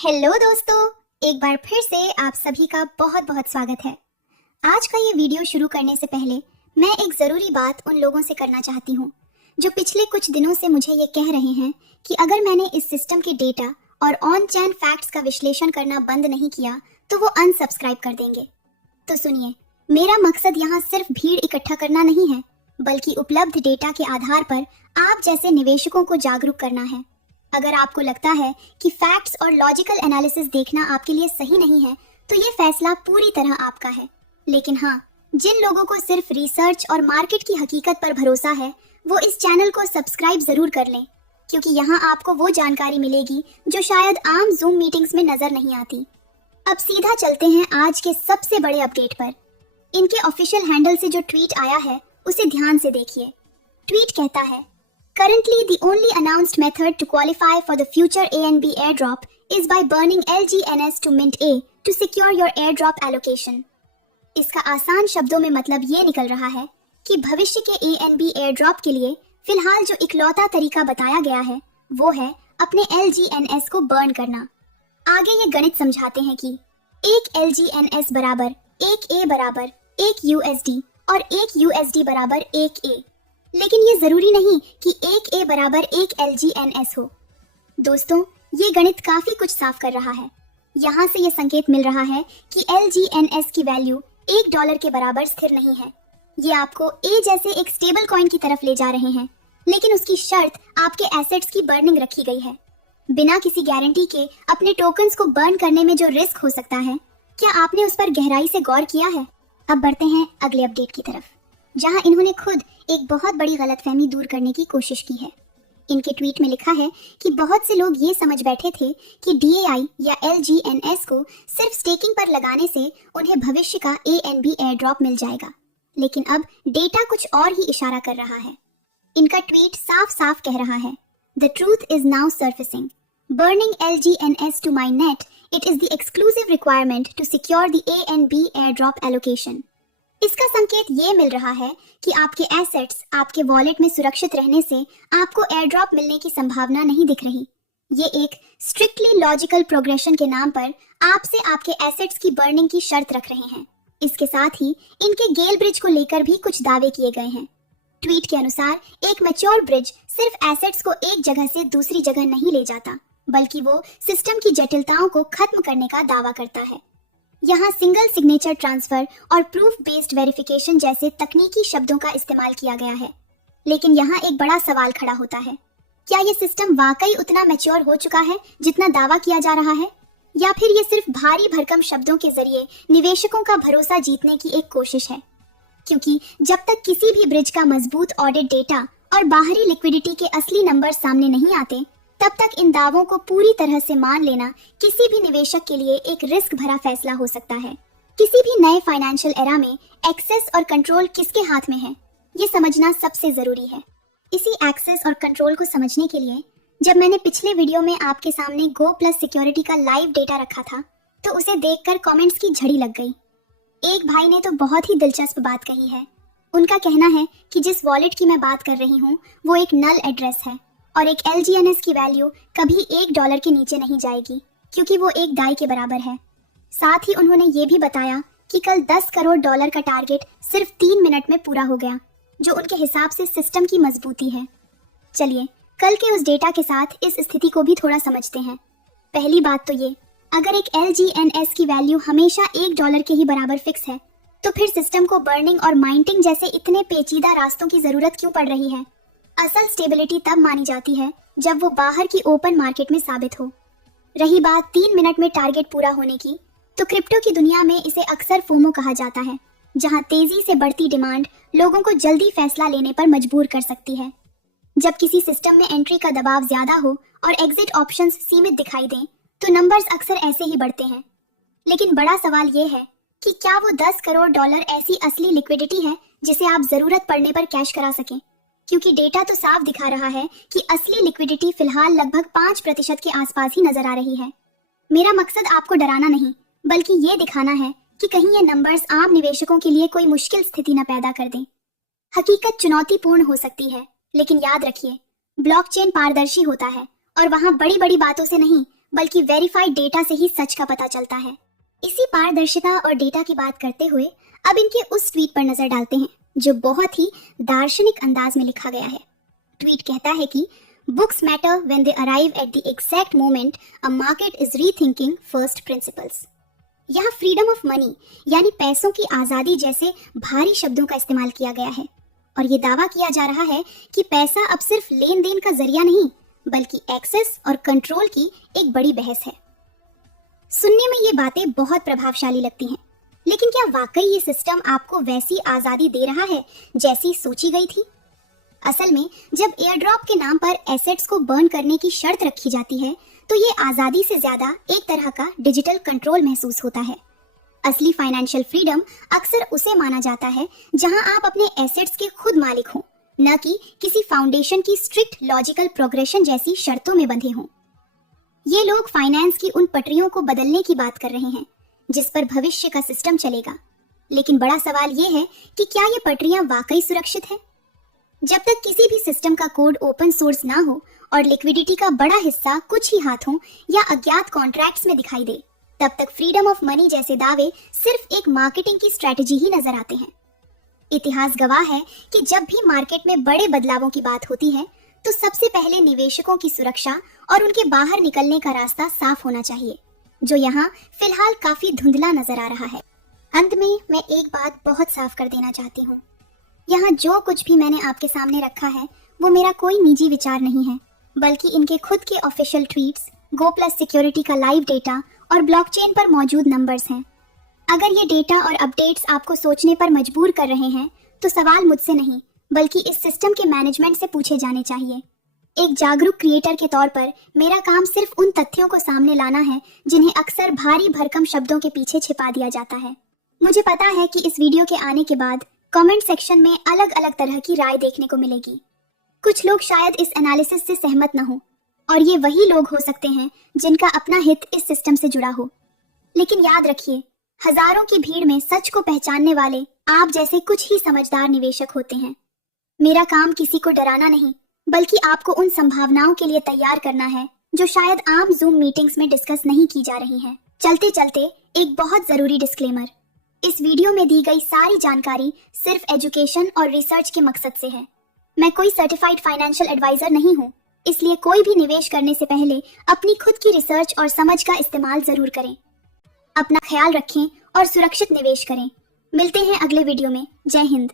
Hello दोस्तों, एक बार फिर से आप सभी का बहुत बहुत स्वागत है। आज का ये वीडियो शुरू करने से पहले मैं एक ज़रूरी बात उन लोगों से करना चाहती हूँ जो पिछले कुछ दिनों से मुझे ये कह रहे हैं कि अगर मैंने इस सिस्टम के डेटा और ऑन चैन फैक्ट्स का विश्लेषण करना बंद नहीं किया तो वो अनसब्सक्राइब कर देंगे। तो सुनिए, मेरा मकसद यहाँ सिर्फ भीड़ इकट्ठा करना नहीं है, बल्कि उपलब्ध डेटा के आधार पर आप जैसे निवेशकों को जागरूक करना है। अगर आपको लगता है कि फैक्ट्स और लॉजिकल एनालिसिस देखना आपके लिए सही नहीं है, तो ये फैसला पूरी तरह आपका है। लेकिन हाँ, जिन लोगों को सिर्फ रिसर्च और मार्केट की हकीकत पर भरोसा है, वो इस चैनल को सब्सक्राइब जरूर कर लें, क्योंकि यहाँ आपको वो जानकारी मिलेगी जो शायद आम जूम मीटिंग्स में नजर नहीं आती। अब सीधा चलते हैं आज के सबसे बड़े अपडेट पर। इनके ऑफिशियल हैंडल से जो ट्वीट आया है उसे ध्यान से देखिए। ट्वीट कहता है, Currently, the only announced method to qualify for the future ANB airdrop is by burning LGNS to Mint A to secure your airdrop allocation. इसका आसान शब्दों में मतलब ये निकल रहा है कि भविष्य के ANB airdrop के लिए फिलहाल जो इकलौता तरीका बताया गया है वो है अपने LGNS को बर्न करना। आगे ये गणित समझाते हैं कि एक LGNS बराबर एक A बराबर एक USD और एक USD बराबर एक A। लेकिन ये जरूरी नहीं कि एक A बराबर एक LGNS हो। दोस्तों, ये गणित काफी कुछ साफ कर रहा है। यहाँ से ये संकेत मिल रहा है कि LGNS की वैल्यू $1 के बराबर स्थिर नहीं है। ये आपको A जैसे एक स्टेबल कॉइन की तरफ ले जा रहे हैं, लेकिन उसकी शर्त आपके एसेट्स की बर्निंग रखी गई है। बिना किसी गारंटी के अपने टोकन्स को बर्न करने में जो रिस्क हो सकता है, क्या आपने उस पर गहराई से गौर किया है? अब बढ़ते हैं अगले अपडेट की तरफ, जहां इन्होंने खुद एक बहुत बड़ी गलतफहमी दूर करने की कोशिश की है। इनके ट्वीट में लिखा है कि बहुत से लोग ये समझ बैठे थे कि DAI या LGNS को सिर्फ स्टेकिंग पर लगाने से उन्हें भविष्य का ANB एयरड्रॉप मिल जाएगा, लेकिन अब डेटा कुछ और ही इशारा कर रहा है। इनका ट्वीट साफ साफ कह रहा है, The truth is now surfacing. Burning LGNS to my net, it is the exclusive requirement to secure the ANB airdrop allocation. इसका संकेत ये मिल रहा है कि आपके एसेट्स आपके वॉलेट में सुरक्षित रहने से आपको एयरड्रॉप मिलने की संभावना नहीं दिख रही। ये एक स्ट्रिक्टली लॉजिकल प्रोग्रेशन के नाम पर आपसे आपके एसेट्स की बर्निंग की शर्त रख रहे हैं। इसके साथ ही इनके गेल ब्रिज को लेकर भी कुछ दावे किए गए हैं। ट्वीट के अनुसार एक मैच्योर ब्रिज सिर्फ एसेट्स को एक जगह से दूसरी जगह नहीं ले जाता, बल्कि वो सिस्टम की जटिलताओं को खत्म करने का दावा करता है। यहाँ सिंगल सिग्नेचर ट्रांसफर और प्रूफ बेस्ड वेरिफिकेशन जैसे तकनीकी शब्दों का इस्तेमाल किया गया है। लेकिन यहाँ एक बड़ा सवाल खड़ा होता है, क्या ये सिस्टम वाकई उतना मैच्योर हो चुका है जितना दावा किया जा रहा है, या फिर ये सिर्फ भारी भरकम शब्दों के जरिए निवेशकों का भरोसा जीतने की एक कोशिश है? क्योंकि जब तक किसी भी ब्रिज का मजबूत ऑडिट डेटा और बाहरी लिक्विडिटी के असली नंबर सामने नहीं आते, तब तक इन दावों को पूरी तरह से मान लेना किसी भी निवेशक के लिए एक रिस्क भरा फैसला हो सकता है। किसी भी नए फाइनेंशियल एरा में एक्सेस और कंट्रोल किसके हाथ में है, ये समझना सबसे जरूरी है। इसी एक्सेस और कंट्रोल को समझने के लिए जब मैंने पिछले वीडियो में आपके सामने गो प्लस सिक्योरिटी का लाइव डेटा रखा था, तो उसे देखकर कमेंट्स की झड़ी लग गई। एक भाई ने तो बहुत ही दिलचस्प बात कही है। उनका कहना है कि जिस वॉलेट की मैं बात कर रही हूँ वो एक नल एड्रेस है और एक LGNS की वैल्यू कभी $1 के नीचे नहीं जाएगी, क्योंकि वो एक दाई के बराबर है। साथ ही उन्होंने ये भी बताया कि कल $10 करोड़ का टारगेट सिर्फ 3 मिनट में पूरा हो गया, जो उनके हिसाब से सिस्टम की मजबूती है। चलिए कल के उस डेटा के साथ इस स्थिति को भी थोड़ा समझते हैं। पहली बात तो ये, अगर एक LGNS की वैल्यू हमेशा $1 के ही बराबर फिक्स है, तो फिर सिस्टम को बर्निंग और माइंटिंग जैसे इतने पेचीदा रास्तों की जरूरत क्यों पड़ रही है? असल स्टेबिलिटी तब मानी जाती है जब वो बाहर की ओपन मार्केट में साबित हो। रही बात 3 मिनट में टारगेट पूरा होने की, तो क्रिप्टो की दुनिया में इसे अक्सर फोमो कहा जाता है, जहां तेजी से बढ़ती डिमांड लोगों को जल्दी फैसला लेने पर मजबूर कर सकती है। जब किसी सिस्टम में एंट्री का दबाव ज्यादा हो और एग्जिट ऑप्शंस सीमित दिखाई दें, तो नंबर्स अक्सर ऐसे ही बढ़ते हैं। लेकिन बड़ा सवाल ये है कि क्या वो $10 करोड़ ऐसी असली लिक्विडिटी है जिसे आप जरूरत पड़ने पर कैश करा सकें? क्योंकि डेटा तो साफ दिखा रहा है कि असली लिक्विडिटी फिलहाल लगभग 5% के आसपास ही नजर आ रही है। मेरा मकसद आपको डराना नहीं, बल्कि ये दिखाना है कि कहीं ये नंबर्स आम निवेशकों के लिए कोई मुश्किल स्थिति न पैदा कर दें। हकीकत चुनौतीपूर्ण हो सकती है, लेकिन याद रखिए, ब्लॉकचेन पारदर्शी होता है और वहां बड़ी बड़ी बातों से नहीं बल्कि वेरीफाइड डेटा से ही सच का पता चलता है। इसी पारदर्शिता और डेटा की बात करते हुए अब इनके उस ट्वीट पर नजर डालते हैं जो बहुत ही दार्शनिक अंदाज में लिखा गया है। ट्वीट कहता है कि books matter when they arrive at the exact moment a market is rethinking first principles. यहाँ फ्रीडम ऑफ मनी यानी पैसों की आजादी जैसे भारी शब्दों का इस्तेमाल किया गया है और ये दावा किया जा रहा है कि पैसा अब सिर्फ लेन देन का जरिया नहीं बल्कि एक्सेस और कंट्रोल की एक बड़ी बहस है। सुनने में ये बातें बहुत प्रभावशाली लगती हैं, लेकिन क्या वाकई ये सिस्टम आपको वैसी आजादी दे रहा है जैसी सोची गई थी? असल में जब एयर ड्रॉप के नाम पर एसेट्स को बर्न करने की शर्त रखी जाती है तो ये आजादी से ज्यादा एक तरह का डिजिटल कंट्रोल महसूस होता है। असली फाइनेंशियल फ्रीडम अक्सर उसे माना जाता है जहां आप अपने एसेट्स के खुद मालिक हों, न कि किसी फाउंडेशन की स्ट्रिक्ट लॉजिकल प्रोग्रेशन जैसी शर्तों में बंधे हों। ये लोग फाइनेंस की उन पटरियों को बदलने की बात कर रहे हैं जिस पर भविष्य का सिस्टम चलेगा, लेकिन बड़ा सवाल ये है कि क्या ये पटरियां वाकई सुरक्षित है? जब तक किसी भी सिस्टम का कोड ओपन सोर्स ना हो और लिक्विडिटी का बड़ा हिस्सा कुछ ही हाथों या अज्ञात कॉन्ट्रैक्ट्स में दिखाई दे, तब तक फ्रीडम ऑफ मनी जैसे दावे सिर्फ एक मार्केटिंग की स्ट्रेटजी ही नजर आते हैं। इतिहास गवाह है कि जब भी मार्केट में बड़े बदलावों की बात होती है तो सबसे पहले निवेशकों की सुरक्षा और उनके बाहर निकलने का रास्ता साफ होना चाहिए, जो यहाँ फिलहाल काफी धुंधला नजर आ रहा है। अंत में मैं एक बात बहुत साफ कर देना चाहती हूँ, यहाँ जो कुछ भी मैंने आपके सामने रखा है वो मेरा कोई निजी विचार नहीं है, बल्कि इनके खुद के ऑफिशियल ट्वीट्स, गो प्लस सिक्योरिटी का लाइव डेटा और ब्लॉकचेन पर मौजूद नंबर्स हैं। अगर ये डेटा और अपडेट्स आपको सोचने पर मजबूर कर रहे हैं तो सवाल मुझसे नहीं बल्कि इस सिस्टम के मैनेजमेंट से पूछे जाने चाहिए। एक जागरूक क्रिएटर के तौर पर मेरा काम सिर्फ उन तथ्यों को सामने लाना है जिन्हें अक्सर भारी भरकम शब्दों के पीछे छिपा दिया जाता है। मुझे पता है कि इस वीडियो के आने के बाद कमेंट सेक्शन में अलग अलग तरह की राय देखने को मिलेगी। कुछ लोग शायद इस एनालिसिस से सहमत न हो और ये वही लोग हो सकते हैं जिनका अपना हित इस सिस्टम से जुड़ा हो, लेकिन याद रखिए, हजारों की भीड़ में सच को पहचानने वाले आप जैसे कुछ ही समझदार निवेशक होते हैं। मेरा काम किसी को डराना नहीं बल्कि आपको उन संभावनाओं के लिए तैयार करना है जो शायद आम जूम मीटिंग्स में डिस्कस नहीं की जा रही हैं। चलते चलते एक बहुत जरूरी डिस्क्लेमर, इस वीडियो में दी गई सारी जानकारी सिर्फ एजुकेशन और रिसर्च के मकसद से है। मैं कोई सर्टिफाइड फाइनेंशियल एडवाइजर नहीं हूँ, इसलिए कोई भी निवेश करने से पहले अपनी खुद की रिसर्च और समझ का इस्तेमाल जरूर करें। अपना ख्याल रखें और सुरक्षित निवेश करें। मिलते हैं अगले वीडियो में। जय हिंद।